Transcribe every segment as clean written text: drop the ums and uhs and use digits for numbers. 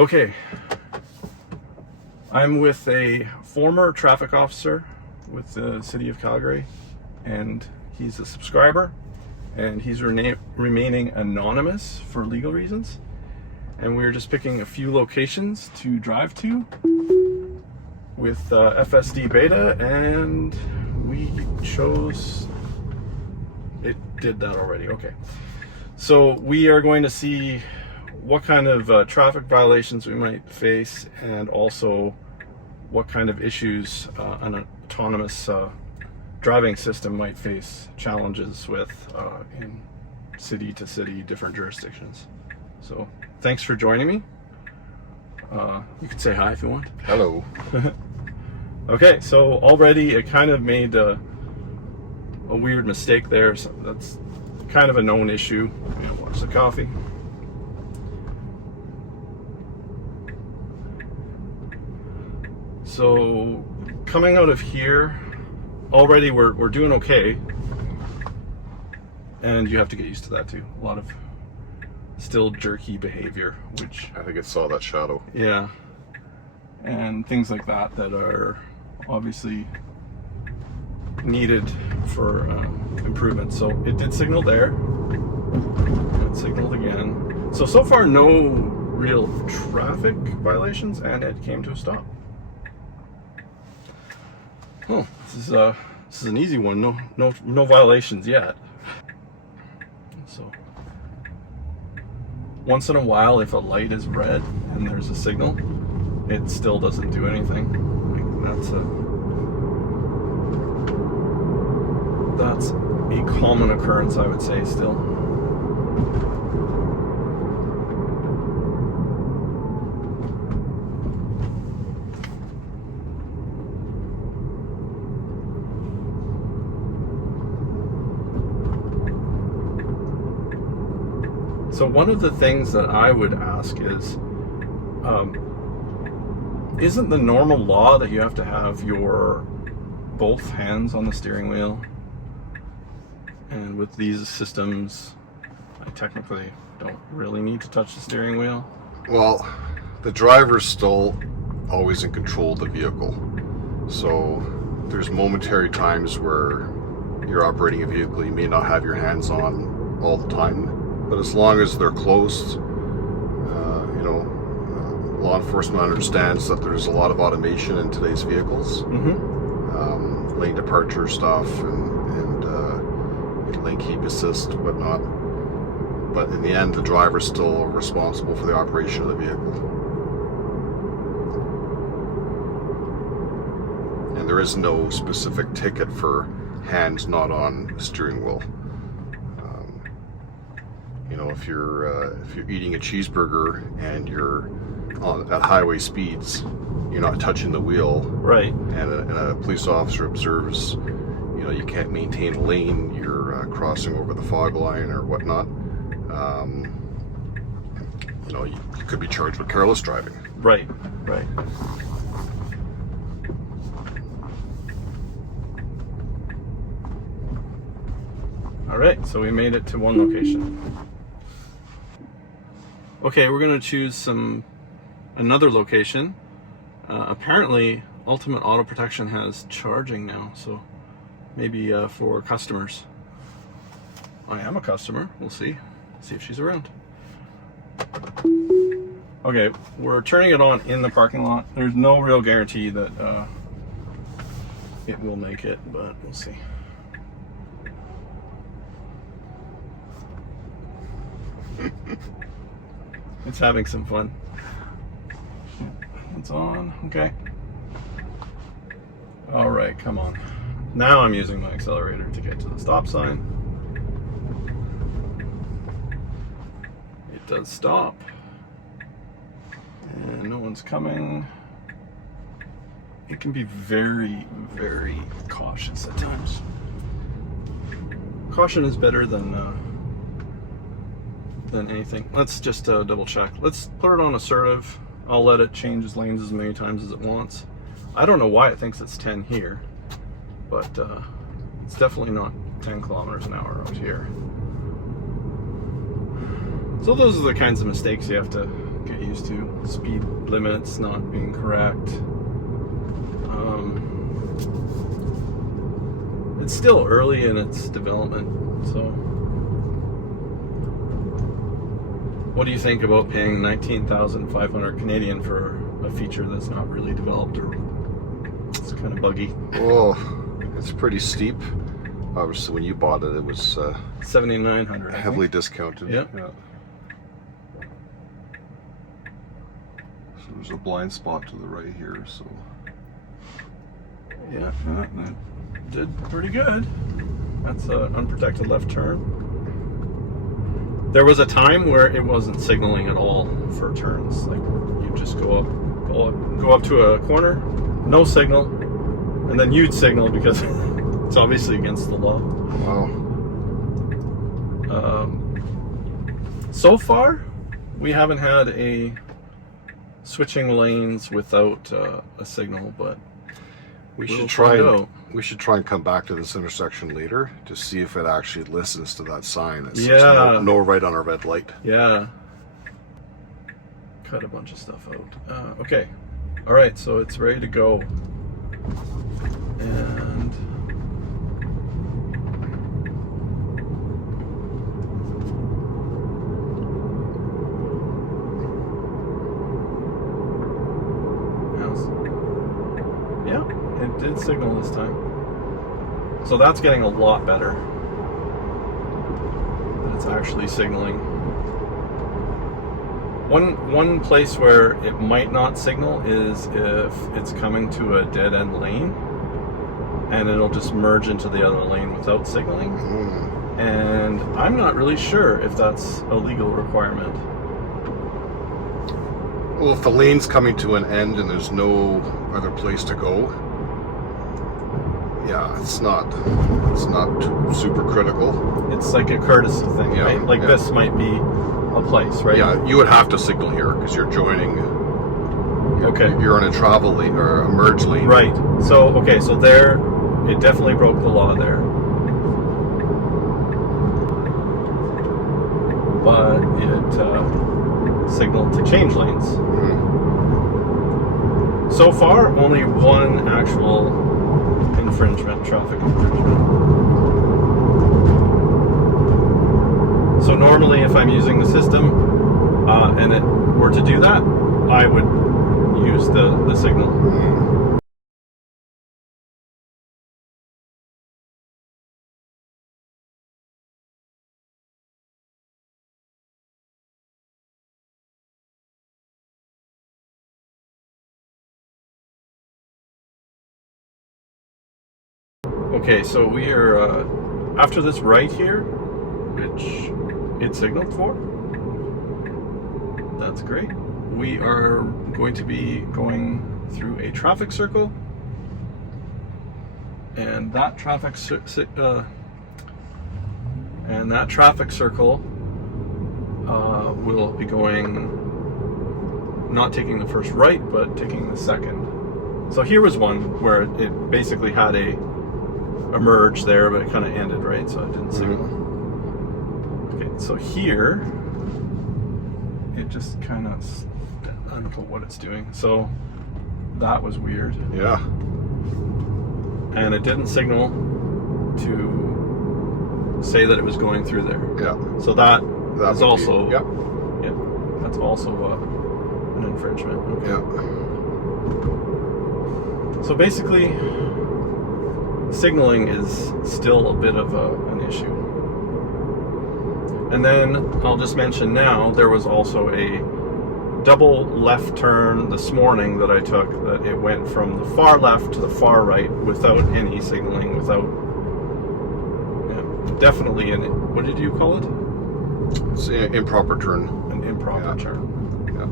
Okay, I'm with a former traffic officer with the city of Calgary, and he's a subscriber, and he's remaining anonymous for legal reasons. And we're just picking a few locations to drive to with FSD beta, and we chose, it did that already, okay. So we are going to see what kind of traffic violations we might face, and also what kind of issues an autonomous driving system might face challenges with in city to city, different jurisdictions. So thanks for joining me. You can say hi if you want. Hello. Okay, so already it kind of made a weird mistake there. So that's kind of a known issue. Watch the coffee. So coming out of here, already we're doing okay, and you have to get used to that too. A lot of still jerky behavior, which I think it saw that shadow. Yeah, and things like that that are obviously needed for improvement. So it did signal there. It signaled again. So far no real traffic violations, and it came to a stop. Oh, this is an easy one. No violations yet. So once in a while, if a light is red and there's a signal, it still doesn't do anything. That's a common occurrence, I would say, still. So one of the things that I would ask is, isn't the normal law that you have to have your both hands on the steering wheel? And with these systems, I technically don't really need to touch the steering wheel. Well, the driver's still always in control of the vehicle. So there's momentary times where you're operating a vehicle, you may not have your hands on all the time. But as long as they're closed, law enforcement understands that there's a lot of automation in today's vehicles. Mm-hmm. Lane departure stuff and lane keep assist, whatnot. But in the end, the driver's still responsible for the operation of the vehicle. And there is no specific ticket for hands not on the steering wheel. If you're eating a cheeseburger and you're at highway speeds, you're not touching the wheel, right? And a police officer observes, you can't maintain a lane, you're crossing over the fog line or whatnot. You could be charged with careless driving. Right. All right, so we made it to one location. Okay, we're going to choose another location. Apparently, Ultimate Auto Protection has charging now, so maybe for customers. I am a customer. We'll see if she's around. Okay, we're turning it on in the parking lot. There's no real guarantee that it will make it, but we'll see. It's having some fun. It's on, okay. All right, come on. Now I'm using my accelerator to get to the stop sign. It does stop. And no one's coming. It can be very, very cautious at times. Caution is better than anything. Let's just double check. Let's put it on assertive. I'll let it change its lanes as many times as it wants. I don't know why it thinks it's 10 here, but it's definitely not 10 kilometers an hour out here. So those are the kinds of mistakes you have to get used to. Speed limits not being correct. It's still early in its development, so what do you think about paying 19,500 Canadian for a feature that's not really developed, or it's kind of buggy? Oh, it's pretty steep. Obviously, when you bought it, it was 7,900. heavily discounted. Yeah. So there's a blind spot to the right here. So Yeah, that did pretty good. That's an unprotected left turn. There was a time where it wasn't signaling at all for turns. Like, you just go up to a corner, no signal, and then you'd signal because it's obviously against the law. wow. So far, we haven't had a switching lanes without a signal, but We we'll should try. find out. We should try and come back to this intersection later to see if it actually listens to that sign that says Yeah. no right on a red light. Yeah. Cut a bunch of stuff out. Okay. All right, so it's ready to go. And yeah, it did signal this time. So that's getting a lot better. It's actually signaling. One place where it might not signal is if it's coming to a dead end lane and it'll just merge into the other lane without signaling. And I'm not really sure if that's a legal requirement. Well, if the lane's coming to an end and there's no other place to go, yeah, it's not super critical. It's like a courtesy thing, Yeah, right? Like yeah. this might be a place, right? Yeah, you would have to signal here because you're joining. Okay. You're on a travel lane or a merge lane. Right. So, okay, so there, it definitely broke the law there. But it signaled to change lanes. So far, only one actual infringement, traffic infringement. So normally if I'm using the system and it were to do that, I would use the signal. Okay, so we are after this right here, which it signaled for. That's great. We are going to be going through a traffic circle, and that traffic circle will be going, not taking the first right, but taking the second. So here was one where it basically had a merge there, but it kind of ended, right? So it didn't signal. Okay, so here it just kind of, I don't know what it's doing. So that was weird. Yeah. And it didn't signal to say that it was going through there. Yeah. So that That is would also, be, yeah. yeah, that's also an infringement. Okay. Yeah. So basically, signaling is still a bit of an issue. And then I'll just mention now, there was also a double left turn this morning that I took, that it went from the far left to the far right without any signaling, without, definitely what did you call it? It's an improper turn. An improper Yeah. turn. Yeah.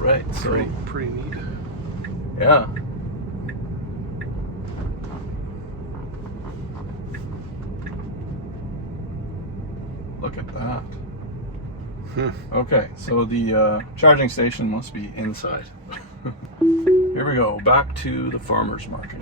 Right, so Pretty neat. yeah. Look at that. Okay, so the charging station must be inside. Here we go, back to the farmer's market.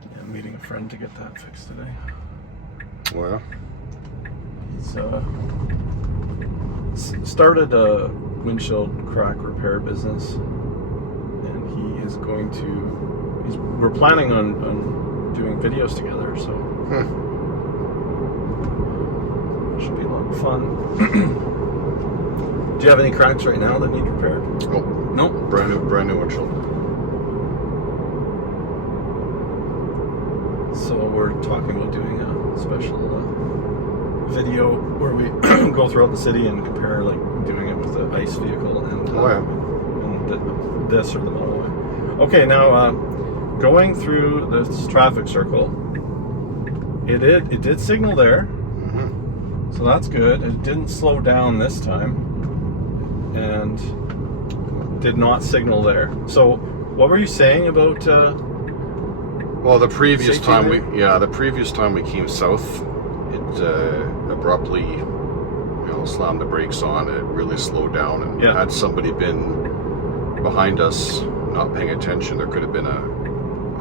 Yeah, I'm meeting a friend to get that fixed today. Well, He's started a windshield crack repair business, and he is going to. We're planning on doing videos together, so it should be a lot of fun. Do you have any cracks right now that need repaired? oh, No. brand new windshield. So we're talking about doing a special video where we go throughout the city and compare, like doing it with the ICE vehicle and, and this or the Model Y. Okay, now going through this traffic circle, it did signal there, so that's good. It didn't slow down this time, and did not signal there. So, what were you saying about? Well, the previous safety time there? the previous time we came south, it abruptly, slammed the brakes on. It really slowed down, and had somebody been behind us not paying attention, there could have been a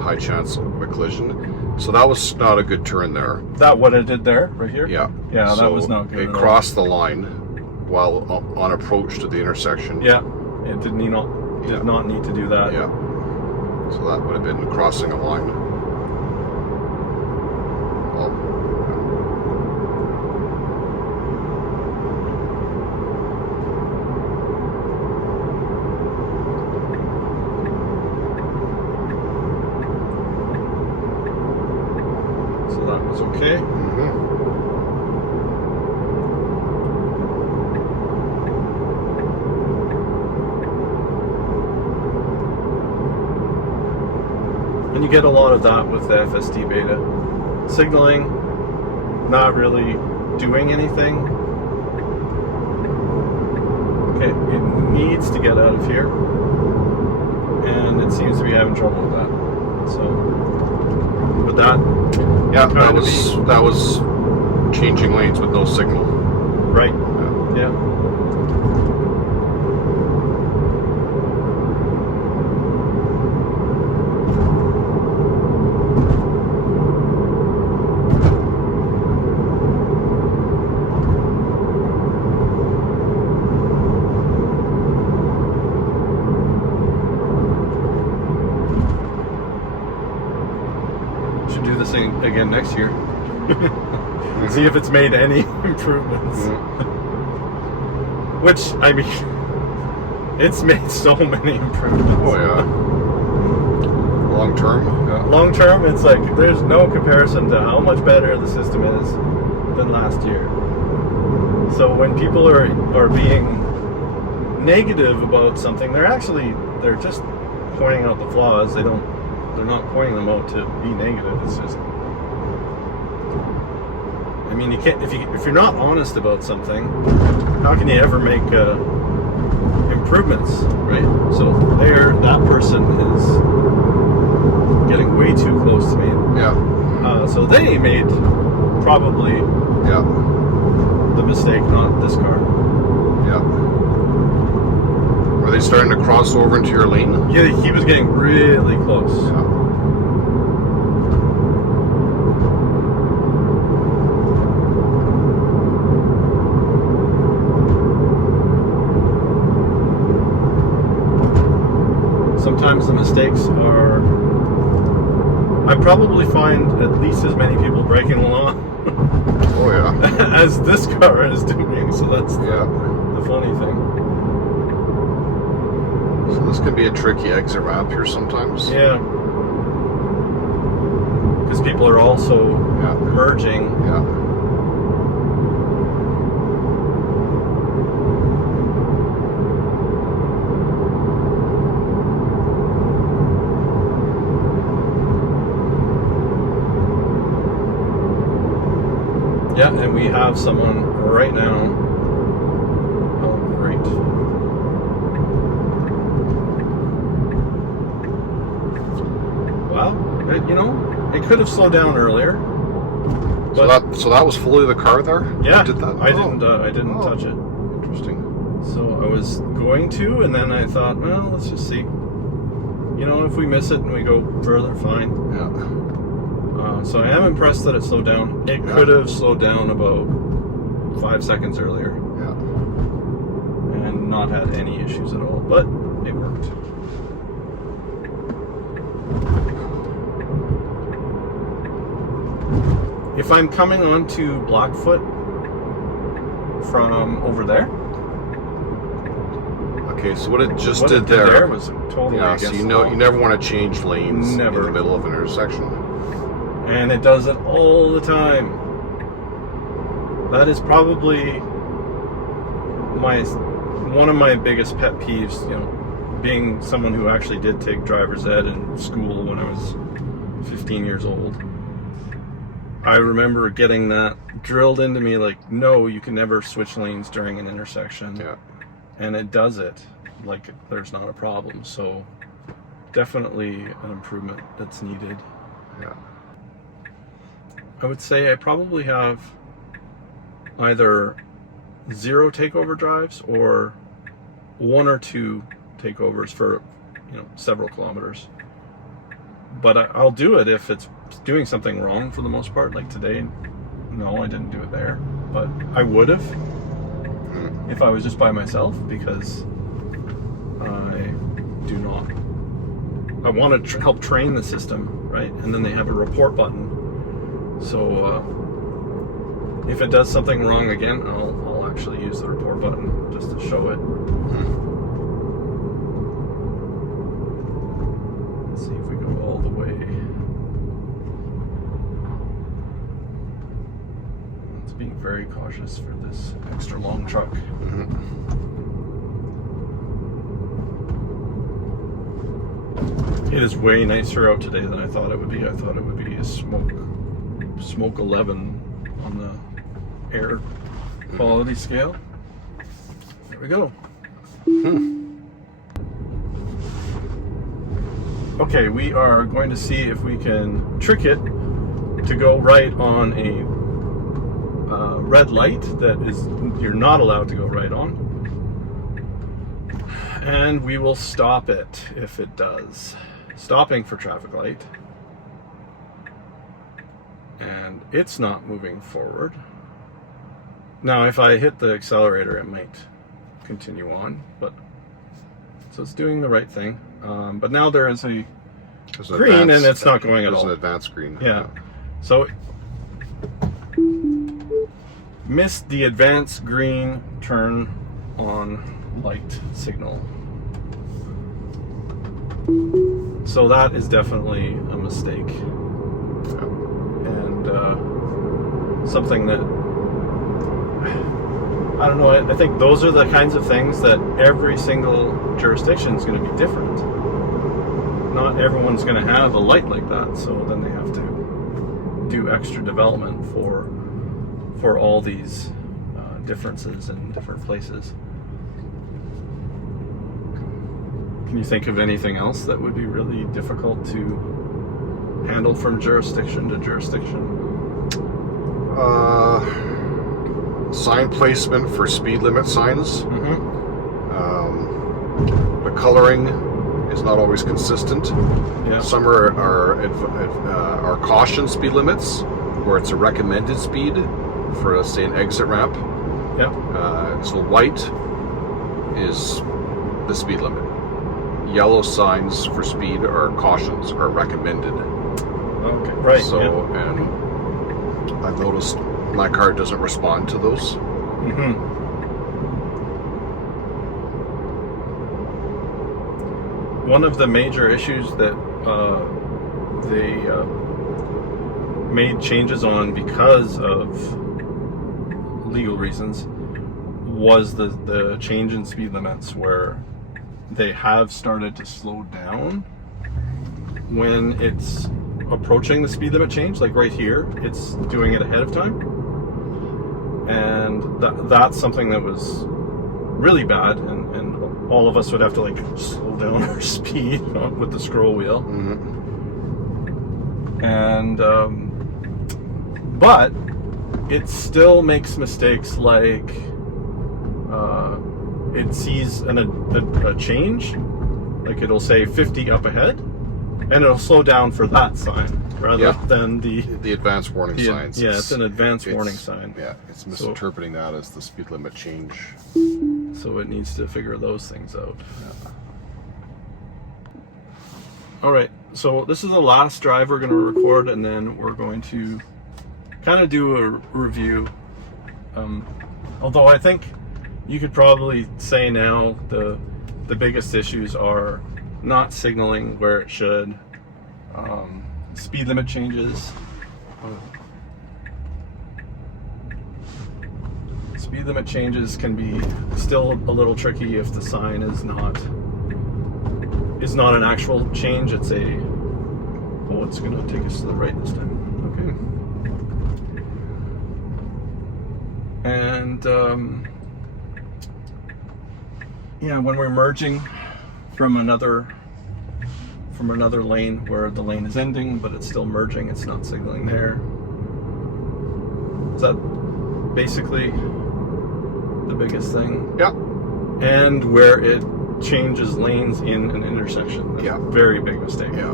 high chance of a collision. So that was not a good turn there. That what it did there, right here? Yeah. Yeah, so that was not good. It crossed the line while on approach to the intersection. Yeah, it did not need to do that. Yeah. So that would have been crossing a line. Well, So that was okay. And you get a lot of that with the FSD beta. Signaling, not really doing anything. Okay, it needs to get out of here. And it seems to be having trouble with that. So, with that, yeah, that was changing lanes with no signal. right? Yeah. Should do this thing again next year. See if it's made any improvements. Which, I mean, it's made so many improvements. Oh yeah. Long term. Yeah. Long term, it's like there's no comparison to how much better the system is than last year. So when people are being negative about something, they're just pointing out the flaws. They're not pointing them out to be negative. It's just, I mean, you can't if you're not honest about something, how can you ever make improvements, right? So that person is getting way too close to me. Yeah. So they made probably the mistake, not this car. Yeah. Are they starting to cross over into your lane? Yeah, he was getting really close. Yeah. Sometimes the mistakes are. I probably find at least as many people breaking along Oh yeah. as this car is doing. So that's Yeah. the funny thing. So this can be a tricky exit ramp here sometimes. Yeah. Because people are also merging. Yeah. Yeah, and we have someone right now. Oh, great. Wow, it could have slowed down earlier. So that was fully the car there? Yeah, You did that? I didn't touch it. Interesting. So I was going to, and then I thought, well, let's just see. You know, if we miss it and we go further, fine. Yeah. So I am impressed that it slowed down. It could have slowed down about 5 seconds earlier. Yeah. And not had any issues at all, but it worked. If I'm coming onto Blackfoot from over there, Okay, so what it just what did it did there, there was totally yeah, against so you the know law. you never want to change lanes Never. in the middle of an intersection. And it does it all the time. That is probably one of my biggest pet peeves, you know, being someone who actually did take driver's ed in school when I was 15 years old. I remember getting that drilled into me like, no, you can never switch lanes during an intersection. Yeah. And it does it like there's not a problem. So definitely an improvement that's needed. Yeah. I would say I probably have either 0 takeover drives or 1 or 2 takeovers for, you know, several kilometers. But I'll do it if it's doing something wrong for the most part. Like today, no, I didn't do it there, but I would have if I was just by myself, because I do not. I want to help train the system, right? And then they have a report button. So if it does something wrong again, I'll actually use the report button just to show it. Let's see if we go all the way. It's being very cautious for this extra long truck. It is way nicer out today than I thought it would be. I thought it would be a smoke 11 on the air quality scale. There we go. Okay, we are going to see if we can trick it to go right on a red light that is you're not allowed to go right on. And we will stop it if it does. Stopping for traffic light. And it's not moving forward. Now, if I hit the accelerator, it might continue on, but so it's doing the right thing. But now there is a green, and it's not going at all. There's an advanced green. Yeah. So missed the advanced green turn on light signal. So that is definitely a mistake. And something that, I don't know, I think those are the kinds of things that every single jurisdiction is going to be different. Not everyone's going to have a light like that, so then they have to do extra development for all these differences in different places. Can you think of anything else that would be really difficult to handle from jurisdiction to jurisdiction? Sign placement for speed limit signs. Mm-hmm. The coloring is not always consistent. Yeah. Some are caution speed limits, where it's a recommended speed for, say, an exit ramp. Yep. So white is the speed limit. Yellow signs for speed are cautions, are recommended. Okay. Right. So, yeah. and I've noticed my car doesn't respond to those. Mm-hmm. One of the major issues that they made changes on because of legal reasons was the change in speed limits, where they have started to slow down when it's approaching the speed limit change. Like right here, it's doing it ahead of time. And that's something that was really bad, and all of us would have to like slow down our speed with the scroll wheel. Mm-hmm. And but it still makes mistakes, like it sees a change, like it'll say 50 up ahead, and it'll slow down for that sign rather than the advanced warning signs. Yeah, it's an advanced warning sign. Yeah, it's misinterpreting that as the speed limit change. So it needs to figure those things out. Yeah. All right, so this is the last drive we're going to record, and then we're going to kind of do a review. Although I think you could probably say now the biggest issues are not signaling where it should, speed limit changes. Speed limit changes can be still a little tricky if the sign is not an actual change. It's a, oh, it's going to take us to the right this time. Okay. And yeah, when we're merging from another lane where the lane is ending, but it's still merging, it's not signaling there. Is that basically the biggest thing? Yeah. And where it changes lanes in an intersection. That's a very big mistake. Yeah.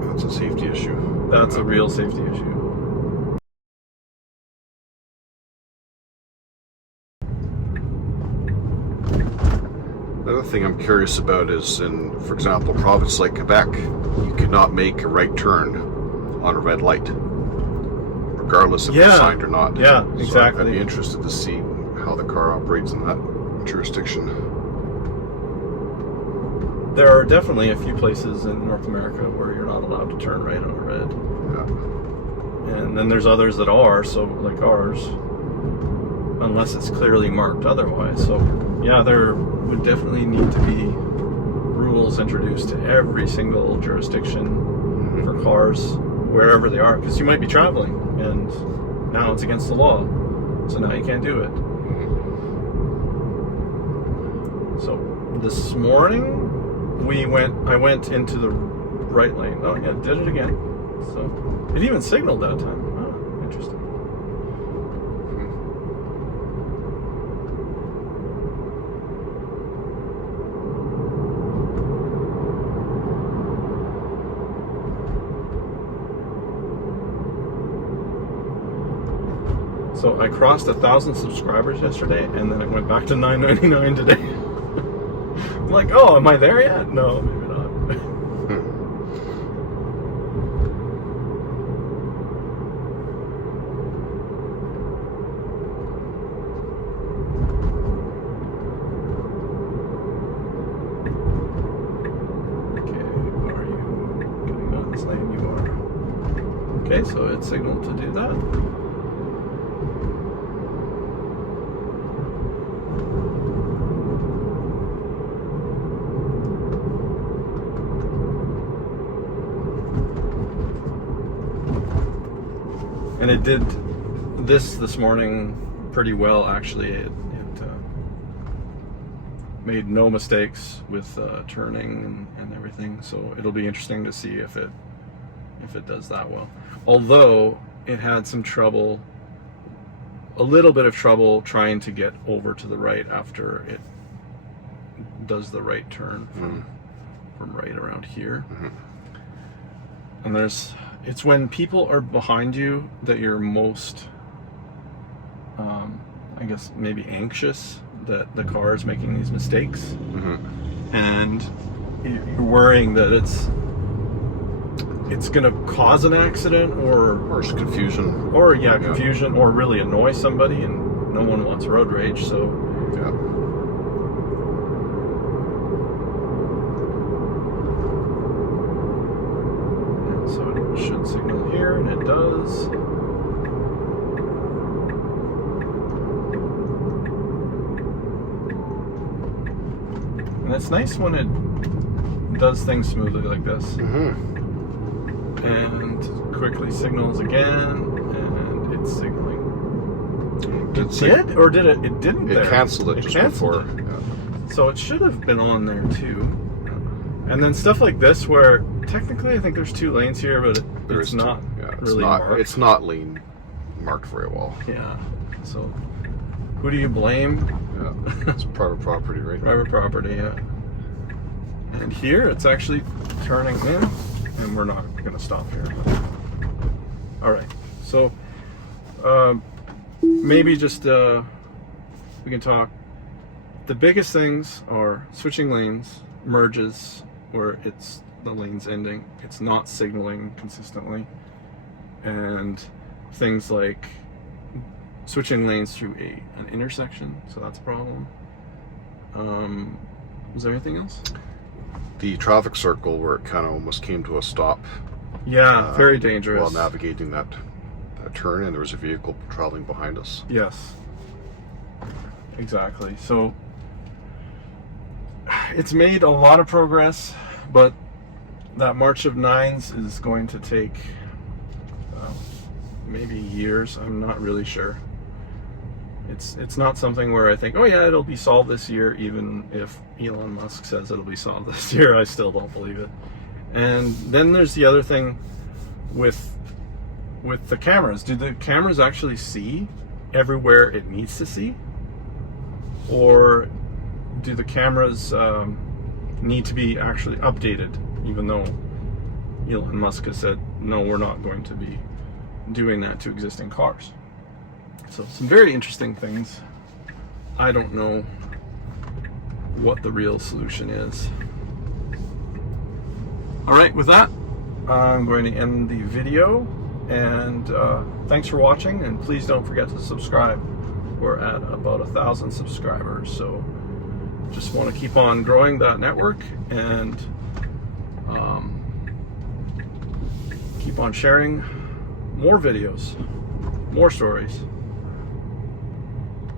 That's a safety issue. That's a real safety issue. The other thing I'm curious about is in, for example, a province like Quebec, you cannot make a right turn on a red light, regardless if it's signed or not. Yeah, so exactly. I'd be interested to see how the car operates in that jurisdiction. There are definitely a few places in North America where you're not allowed to turn right on a red. Yeah. And then there's others that are, so like ours, unless it's clearly marked otherwise. So yeah, there would definitely need to be rules introduced to every single jurisdiction for cars, wherever they are, because you might be traveling and now it's against the law, so now you can't do it. So this morning I went into the right lane. Oh yeah, did it again. So it even signaled that time. Oh, interesting. So I crossed 1,000 subscribers yesterday, and then it went back to 999 today. I'm like, oh, am I there yet? No, maybe not. Okay, are you getting out of this lane? You are. Okay, so it signaled to do that. And it did this morning pretty well, actually. It made no mistakes with turning and everything. So it'll be interesting to see if it does that well. Although it had some trouble, a little bit of trouble trying to get over to the right after it does the right turn from right around here. And it's when people are behind you that you're most, I guess, maybe anxious that the car is making these mistakes. And you're worrying that it's going to cause an accident or just confusion. Or, confusion, or really annoy somebody, and no one wants road rage, so... Yeah. So it should signal here, and it does. And it's nice when it does things smoothly like this. And quickly signals again, and it's signaling. It did? Or did it? It didn't. It canceled it just before. Yeah. So it should have been on there too. And then stuff like this where technically I think there's 2 lanes here, but it's not it's really not marked. it's not lane marked very well. Yeah. So who do you blame? Yeah, it's private property, right? Private property, yeah. And here it's actually turning in, and we're not going to stop here. But... All right. So maybe just we can talk. The biggest things are switching lanes, merges where it's the lane's ending, it's not signaling consistently, and things like switching lanes through an intersection, so that's a problem. Was there anything else? The traffic circle where it kind of almost came to a stop. Yeah, very dangerous. While navigating that turn, and there was a vehicle traveling behind us. Yes, exactly. So it's made a lot of progress, but that March of Nines is going to take maybe years. I'm not really sure. It's not something where I think, oh yeah, it'll be solved this year, even if Elon Musk says it'll be solved this year. I still don't believe it. And then there's the other thing with the cameras. Do the cameras actually see everywhere it needs to see? Or do the cameras need to be actually updated, even though Elon Musk has said, no, we're not going to be doing that to existing cars? So some very interesting things. I don't know what the real solution is. All right, with that, I'm going to end the video, and thanks for watching, and please don't forget to subscribe. We're at about 1,000 subscribers, so just want to keep on growing that network and keep on sharing more videos, more stories.